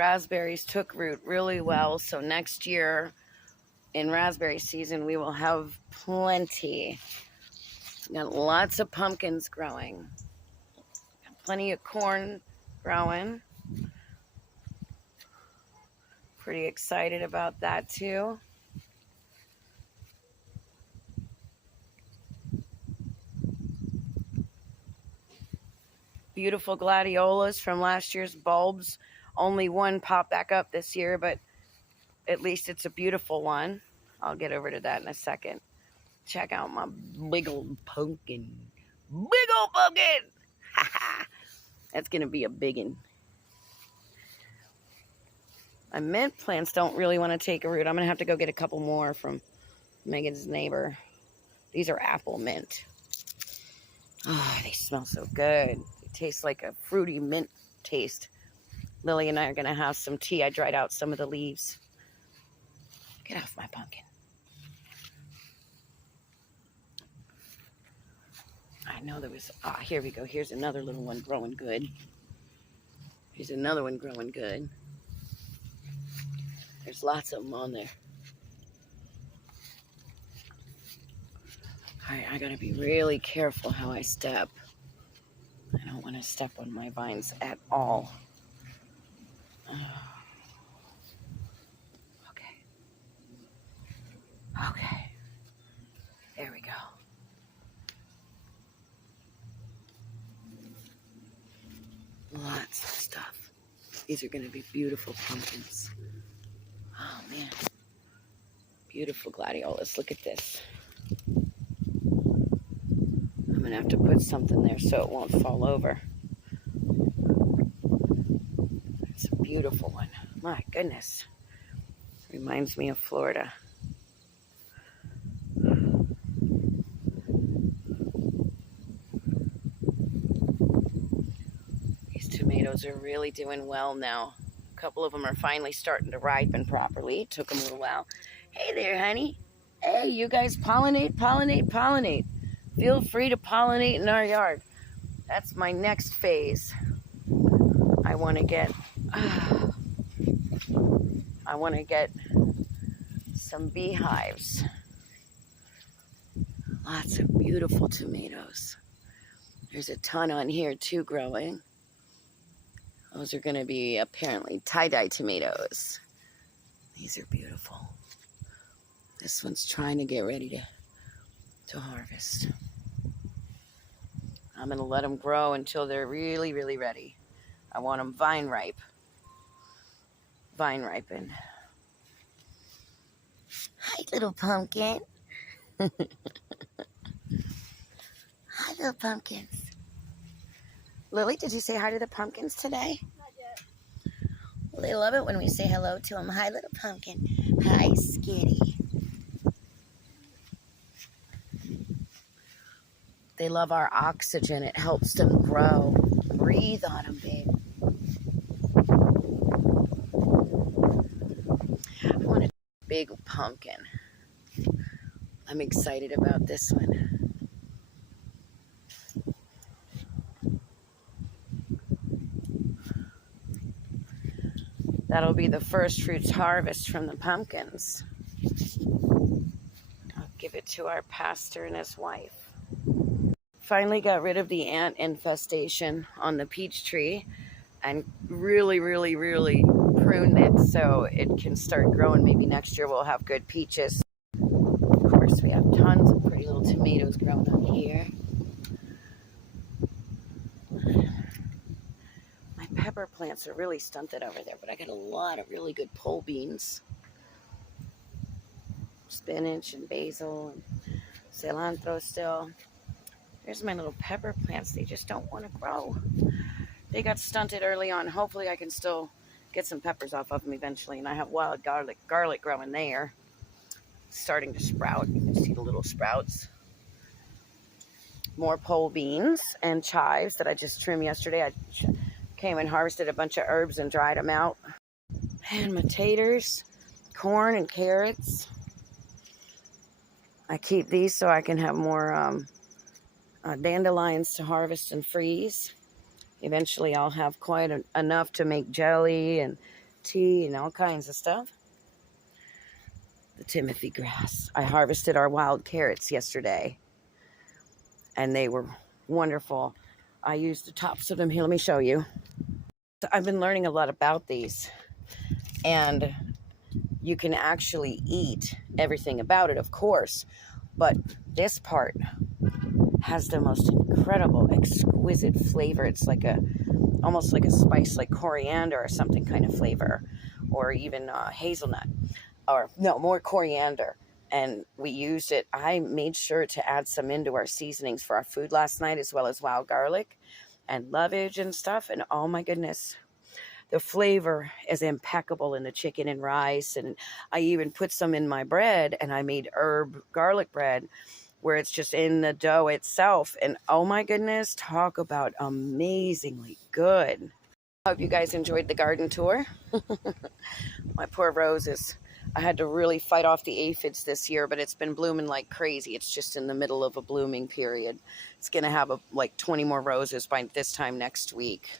raspberries took root really well, so next year in raspberry season we will have plenty. Got lots of pumpkins growing. Got plenty of corn growing. Pretty excited about that too. Beautiful gladiolas from last year's bulbs. Only one popped back up this year, but at least it's a beautiful one. I'll get over to that in a second. Check out my big old pumpkin. Big old pumpkin! That's going to be a big one. My mint plants don't really want to take a root. I'm going to have to go get a couple more from Megan's neighbor. These are apple mint. Oh, they smell so good. They taste like a fruity mint taste. Lily and I are going to have some tea. I dried out some of the leaves. Get off my pumpkin. I know there was, here we go. Here's another little one growing good. Here's another one growing good. There's lots of them on there. All right, I gotta be really careful how I step. I don't want to step on my vines at all. Okay. There we go. Lots of stuff. These are going to be beautiful pumpkins. Oh, man. Beautiful gladiolas. Look at this. I'm going to have to put something there so it won't fall over. It's a beautiful one. My goodness. Reminds me of Florida. Tomatoes are really doing well now. A couple of them are finally starting to ripen properly. It took them a little while. Hey there, honey. Hey, you guys pollinate, pollinate, pollinate. Feel free to pollinate in our yard. That's my next phase. I want to get some beehives. Lots of beautiful tomatoes. There's a ton on here too growing. Those are going to be apparently tie-dye tomatoes. These are beautiful. This one's trying to get ready to harvest. I'm going to let them grow until they're really, really ready. I want them vine ripe. Vine ripen. Hi, little pumpkin. Hi, little pumpkins. Lily, did you say hi to the pumpkins today? Not yet. Well, they love it when we say hello to them. Hi, little pumpkin. Hi, Skitty. They love our oxygen. It helps them grow. Breathe on them, babe. I want a big pumpkin. I'm excited about this one. That'll be the first fruits harvest from the pumpkins. I'll give it to our pastor and his wife. Finally got rid of the ant infestation on the peach tree and really pruned it so it can start growing. Maybe next year we'll have good peaches. Of course, we have tons of pretty little tomatoes growing on here. Pepper plants are really stunted over there, but I got a lot of really good pole beans. Spinach and basil and cilantro still. There's my little pepper plants. They just don't want to grow. They got stunted early on. Hopefully I can still get some peppers off of them eventually. And I have wild garlic growing there. Starting to sprout. You can see the little sprouts. More pole beans and chives that I just trimmed yesterday. I came and harvested a bunch of herbs and dried them out. And potatoes, corn and carrots. I keep these so I can have more dandelions to harvest and freeze. Eventually I'll have quite enough to make jelly and tea and all kinds of stuff. The Timothy grass. I harvested our wild carrots yesterday, and they were wonderful. I used the tops of them. Here, let me show you. So I've been learning a lot about these, and you can actually eat everything about it, of course, but this part has the most incredible, exquisite flavor. It's like almost like a spice, like coriander or something kind of flavor, or even hazelnut, or no, more coriander. And we used it. I made sure to add some into our seasonings for our food last night, as well as wild garlic and lovage and stuff. And oh my goodness, the flavor is impeccable in the chicken and rice. And I even put some in my bread, and I made herb garlic bread where it's just in the dough itself. And oh my goodness, talk about amazingly good. I hope you guys enjoyed the garden tour. My poor roses. I had to really fight off the aphids this year, but it's been blooming like crazy. It's just in the middle of a blooming period. It's going to have like 20 more roses by this time next week.